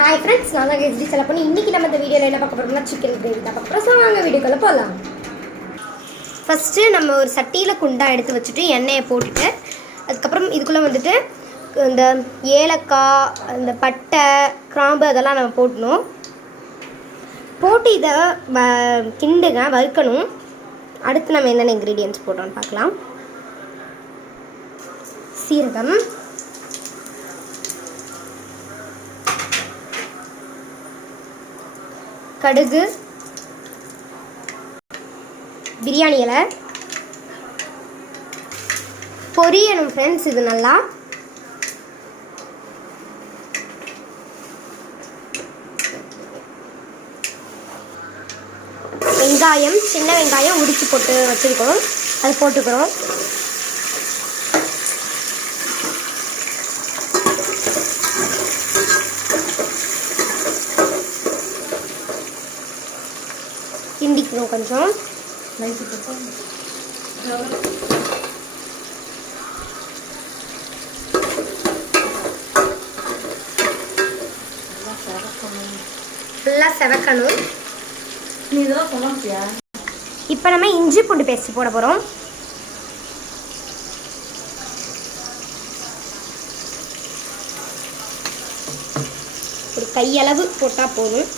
Hi friends, நான் தான் ST செல்லப்பண்ணி. இன்னைக்கு நம்ம இந்த வீடியோல என்ன பார்க்க போறோம்னா சிக்கன் கிரேவி தான் பார்க்க போறோம். சோ வாங்க வீடியோக்குள்ள போலாம். ஃபர்ஸ்ட் நம்ம ஒரு சட்டியில குண்டா எடுத்து வச்சிட்டு எண்ணெயை போட்டுட்டு அதுக்கு அப்புறம் இதுக்குள்ள வந்துட்டு இந்த ஏலக்காய், இந்த பட்டை, கிராம்பு அதெல்லாம் நம்ம போடணும். போட்டு இதை கிண்டுங்க, வறுக்கணும். அடுத்து நம்ம என்னென்ன இன்க்ரீடியன்ட்ஸ் போடுறோம்னு பார்க்கலாம். சீரகம், கடுகு, பிரியாணி இலை பொரியணும் ஃப்ரெண்ட்ஸ். இது நல்லா வெங்காயம், சின்ன வெங்காயம் உரிச்சு போட்டு வச்சுருக்கோம், அது போட்டுக்கிறோம். கிண்டிக்கிறோம் கொஞ்சம். ஃபுல்லாக செவக்கணும். இப்போ நம்ம இஞ்சி பூண்டு பேஸ்ட் போட போகிறோம். ஒரு கையளவு போட்டால் போதும்.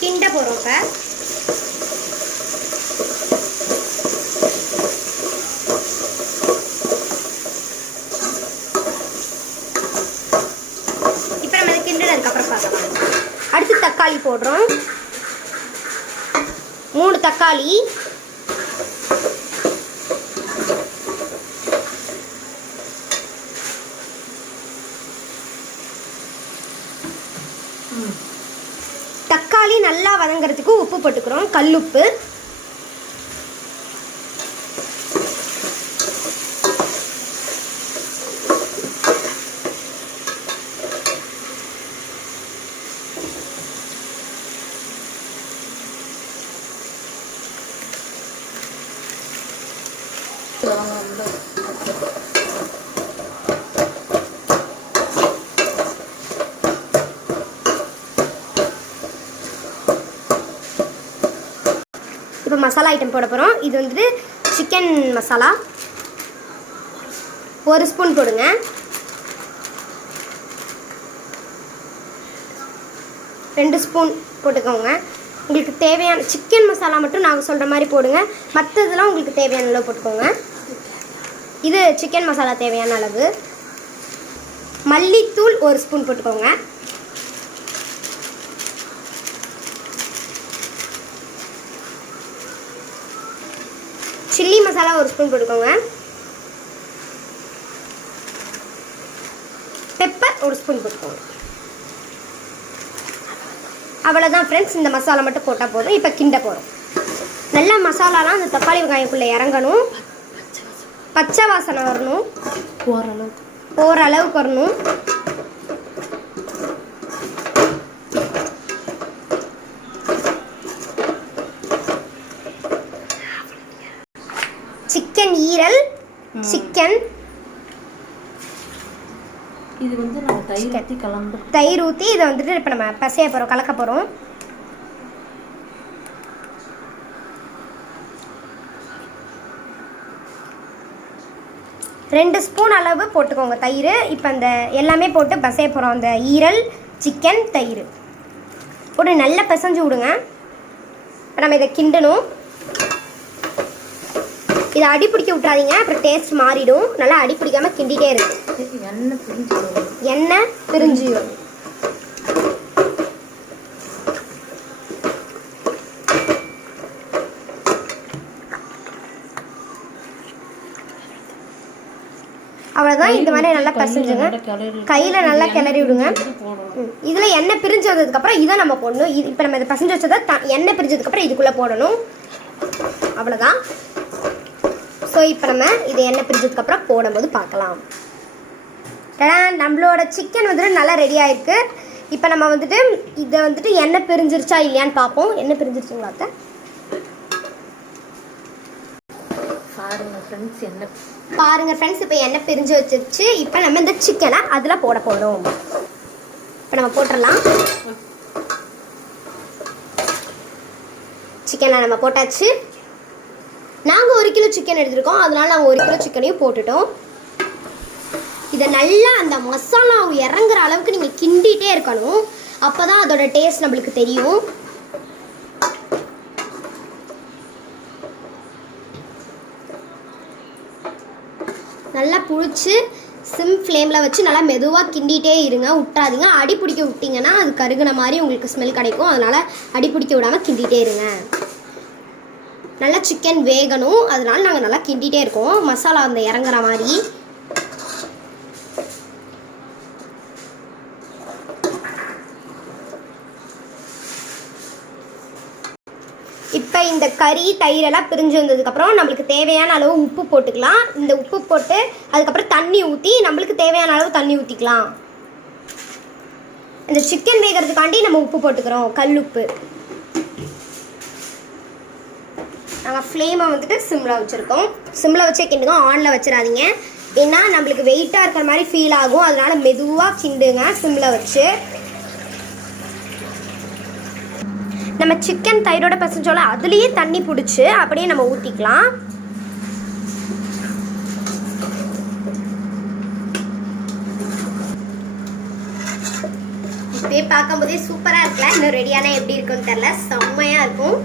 கிண்ட போகிறோம். இப்போ நம்ம அதை கிண்டினதுக்கப்புறம் பார்க்கலாம். அடுத்து தக்காளி போடுறோம். 3 தக்காளி, தக்காளி நல்லா வதங்கிறதுக்கு உப்பு போட்டுக்கிறோம், கல்லுப்பு. இப்போ மசாலா ஐட்டம் போட போகிறோம். இது வந்துட்டு சிக்கன் மசாலா 1 ஸ்பூன் போடுங்க. ரெண்டு ஸ்பூன் போட்டுக்கோங்க. உங்களுக்கு தேவையான சிக்கன் மசாலா மட்டும் நாங்கள் சொல்கிற மாதிரி போடுங்க. மற்றதெல்லாம் உங்களுக்கு தேவையான அளவு போட்டுக்கோங்க. இது சிக்கன் மசாலா தேவையான அளவு. மல்லித்தூள் 1 ஸ்பூன் போட்டுக்கோங்க. சில்லி மசாலா 1 ஸ்பூன் போட்டுக்கோங்க. பெப்பர் 1 ஸ்பூன் போட்டுக்கோங்க. அவ்வளோதான் ஃப்ரெண்ட்ஸ், இந்த மசாலா மட்டும் போட்டால் போதும். இப்போ கிண்ட போகிறோம். நல்லா மசாலாலாம் அந்த தக்காளி வெங்காயக்குள்ளே இறங்கணும், பச்சை வாசனை வரணும், போகிற அளவுக்கு வரணும். சிக்கன் ஈரல், சிக்கன் இது வந்து நம்ம தயிர் ஊற்றி இதை வந்துட்டு இப்போ நம்ம பசைய போகிறோம், கலக்க போகிறோம். ரெண்டு ஸ்பூன் அளவு போட்டுக்கோங்க தயிர். இப்போ அந்த எல்லாமே போட்டு பசைய போகிறோம். அந்த ஈரல், சிக்கன், தயிர் போட்டு நல்லா பிசைஞ்சு விடுங்க. இப்போ நம்ம இதை கிண்டணும். இதை அடி பிடிக்க விட்றாதீங்க, அப்புறம் டேஸ்ட் மாறிடும். நல்லா அடி பிடிக்காம கிண்டிகிட்டே இருக்கு. எண்ணெய் பிரிஞ்சிடும். அவ்வளோதான். இந்த மாதிரி நல்லா பிசைஞ்சுங்க. கையில் நல்லா கிளறி விடுங்க. இதில் எண்ணெய் பிரிஞ்சு வந்ததுக்கப்புறம் இதை நம்ம போடணும். இப்போ நம்ம இதை பிசைஞ்சு வச்சதை எண்ணெய் பிரிஞ்சதுக்கப்புறம் இதுக்குள்ளே போடணும். அவ்வளோதான். ஸோ இப்போ நம்ம இதை எண்ணெய் பிரிஞ்சதுக்கப்புறம் போடும்போது பார்க்கலாம். நம்மளோட சிக்கன் வந்துட்டு நல்லா ரெடி ஆகிருக்கு. இப்போ நம்ம வந்துட்டு இதை வந்துட்டு எண்ணெய் பிரிஞ்சிருச்சா இல்லையான்னு பார்ப்போம். எண்ணெய் பிரிஞ்சிருச்சுங்களா? பாருங்க ஃப்ரெண்ட்ஸ் என்ன பாருங்க ஃப்ரெண்ட்ஸ், இப்போ எண்ணெய் பிரிஞ்சு வச்சிருச்சு. இப்போ நம்ம இந்த சிக்கனை அதில் போட போகிறோம். இப்போ நம்ம போட்டுடலாம். சிக்கனை நம்ம போட்டாச்சு. நாங்கள் 1 கிலோ சிக்கன் எடுத்துருக்கோம், அதனால நாங்கள் 1 கிலோ சிக்கனையும் போட்டுட்டோம். இதை நல்லா அந்த மசாலா இறங்குற அளவுக்கு நீங்கள் கிண்டிகிட்டே இருக்கணும். அப்போ தான் அதோட டேஸ்ட் நம்மளுக்கு தெரியும். நல்லா புளிச்சு சிம் ஃப்ளேமில் வச்சு நல்லா மெதுவாக கிண்டிகிட்டே இருங்க, விட்டாதீங்க. அடி பிடிக்க விட்டிங்கன்னா அது கருகுன மாதிரி உங்களுக்கு ஸ்மெல் கிடைக்கும். அதனால் அடி பிடிக்க விடாமல் கிண்டிகிட்டே இருங்க. நல்லா சிக்கன் வேகணும், அதனால நாங்கள் நல்லா கிண்டிகிட்டே இருக்கோம் மசாலா அந்த இறங்குற மாதிரி. இப்போ இந்த கறி தயிரெல்லாம் பிரிஞ்சு வந்ததுக்கப்புறம் நம்மளுக்கு தேவையான அளவு உப்பு போட்டுக்கலாம். இந்த உப்பு போட்டு அதுக்கப்புறம் தண்ணி ஊற்றி நம்மளுக்கு தேவையான அளவு தண்ணி ஊற்றிக்கலாம். இந்த சிக்கன் வேகிறதுக்காண்டி நம்ம உப்பு போட்டுக்கிறோம், கல் உப்பு. நாங்கள் ஃப்ளேமை வந்துட்டு சிம்மில் வச்சுருக்கோம். சிம்மில் வச்சே கிண்டுங்க, ஆனில் வச்சிடாதீங்க. ஏன்னா நம்மளுக்கு வெயிட்டாக இருக்கிற மாதிரி ஃபீல் ஆகும். அதனால் மெதுவாக கிண்டுங்க சிம்மில் வச்சு. நம்ம சிக்கன் தயிரோட பசஞ்சோல அதுலேயே தண்ணி பிடிச்சி அப்படியே நம்ம ஊற்றிக்கலாம். இப்போயே பார்க்கும்போதே சூப்பராக இருக்குல்ல. இன்னும் ரெடியான எப்படி இருக்குன்னு தெரில, செம்மையாக இருக்கும்.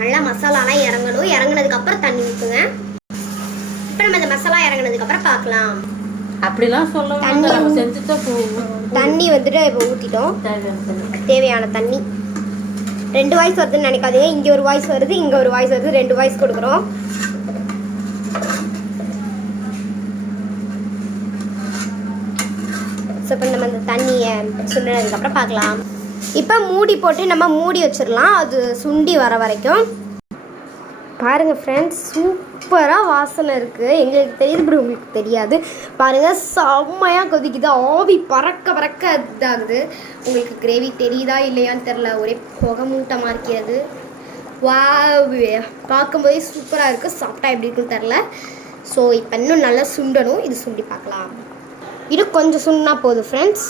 நல்லா மசாலாலாம் இறங்கணும். இறங்கினதுக்கப்புறம் தண்ணி ஊற்றுங்க. இப்போ நம்ம இந்த மசாலா இறங்கினதுக்கப்புறம் பார்க்கலாம். அப்படிலாம் சொல்ல தண்ணி செஞ்சுட்டா தண்ணி வந்துட்டு இப்போ ஊற்றிட்டோம். தேவையான தண்ணி 2 வாய்ஸ் வருதுன்னு நினைக்காதீங்க. இங்கே ஒரு வாய்ஸ் வருது, இங்கே ஒரு வாய்ஸ் வருது, 2 வாய்ஸ் கொடுக்குறோம். ஸோ இப்போ நம்ம அந்த தண்ணியை சுண்டினதுக்கப்புறம் பார்க்கலாம். இப்போ மூடி போட்டு நம்ம மூடி வச்சிடலாம், அது சுண்டி வர வரைக்கும். பாருங்கள் ஃப்ரெண்ட்ஸ், சூப்பராக வாசனை இருக்குது. எங்களுக்கு தெரியுது, பட் உங்களுக்கு தெரியாது. பாருங்கள், செம்மையாக கொதிக்குது. ஆவி பறக்க பறக்க இதாகுது. உங்களுக்கு கிரேவி தெரியுதா இல்லையான்னு தெரில, ஒரே புகை மூட்டமாக இருக்கிறது. வா, பார்க்கும்போதே சூப்பராக இருக்குது. சாப்பிட்டா எப்படி இருக்குன்னு தெரில. ஸோ இப்போ இன்னும் நல்லா சுண்டணும். இது சுண்டி பார்க்கலாம். இது கொஞ்சம் சுண்டினா போதும் ஃப்ரெண்ட்ஸ்.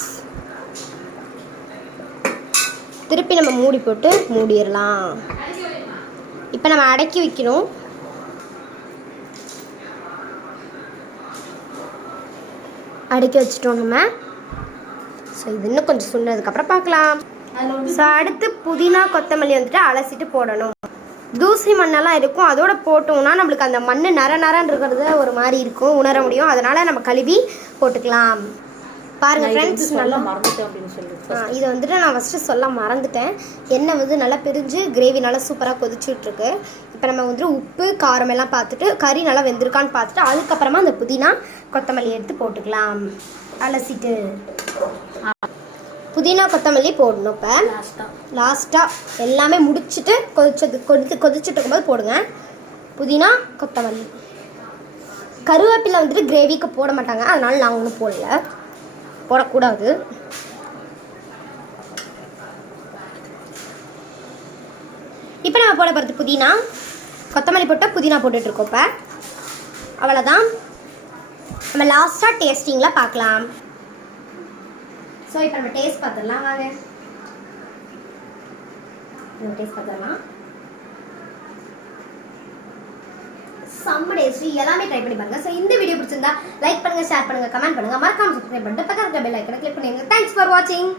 திருப்பி நம்ம மூடி போட்டு மூடிடலாம். இப்போ நம்ம அடக்கி வைக்கணும். அடக்கி வச்சிட்டோம் நம்ம. ஸோ இது இன்னும் கொஞ்சம் சுண்டதுக்கப்புறம் பார்க்கலாம். ஸோ அடுத்து புதினா கொத்தமல்லி வந்துட்டு அலசிட்டு போடணும். தூசி மண்ணெல்லாம் இருக்கும், அதோட போட்டோம்னா நம்மளுக்கு அந்த மண் நரன்னு இருக்கிறது ஒரு மாதிரி இருக்கும், உணர முடியும். அதனால் நம்ம கழுவி போட்டுக்கலாம். பாருங்கள் ஃப்ரெண்ட்ஸ், நல்லா மறந்துட்டேன் அப்படின்னு சொல்லி இதை வந்துட்டு நான் ஃபஸ்ட்டு சொல்ல மறந்துட்டேன். எண்ணெய் வந்து நல்லா பிரிஞ்சு கிரேவி நல்லா சூப்பராக கொதிச்சுட்ருக்கு. இப்போ நம்ம வந்துட்டு உப்பு காரம் எல்லாம் பார்த்துட்டு கறி நல்லா வெந்திருக்கான்னு பார்த்துட்டு அதுக்கப்புறமா அந்த புதினா கொத்தமல்லி எடுத்து போட்டுக்கலாம். அலசிட்டு புதினா கொத்தமல்லி போடணும். இப்போ லாஸ்ட்டாக எல்லாமே முடிச்சுட்டு கொதிச்சுட்டு இருக்கும்போது போடுங்க புதினா கொத்தமல்லி. கருவேப்பிலை வந்துட்டு கிரேவிக்கு போட மாட்டாங்க, அதனால நான் ஒன்றும் போடல, போடக்கூடாது. இப்போ நம்ம போட போகிறது புதினா கொத்தமல்லி போட்டால் புதினா போட்டுட்ருக்கோம். இப்போ அவ்வளோதான். நம்ம லாஸ்ட்டாக டேஸ்டிங்கில் பார்க்கலாம். ஸோ இப்போ நம்ம டேஸ்ட் பார்த்துடலாம். வாங்க டேஸ்ட் பார்த்துடலாம். செம்ம டேஸ்டி. எல்லாமே ட்ரை பண்ணி பாருங்க. ஸோ இந்த வீடியோ பிடிச்சிருந்தா லைக் பண்ணுங்க, ஷேர் பண்ணுங்க, கமெண்ட் பண்ணுங்க, மறக்காம சப்ஸ்கிரைப் பண்ணிட்டு பக்கத்துல பெல் ஐக்கனை கிளிக் பண்ணுங்க. தேங்க்ஸ் ஃபார் வாட்சிங்.